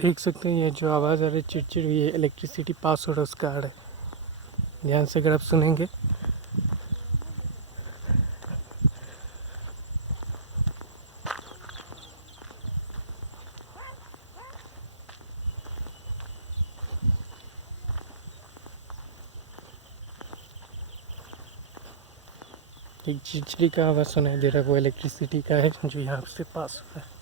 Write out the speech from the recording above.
देख सकते हैं ये जो आवाज़ आ रही है चिड़चिड़, ये इलेक्ट्रिसिटी पास हो रहा है उसका आ रहा है। ध्यान से अगर आप सुनेंगे एक चिड़चिड़ी का आवाज़ सुनाई दे रहा है, वो इलेक्ट्रिसिटी का है जो यहाँ से पास हो रहा है।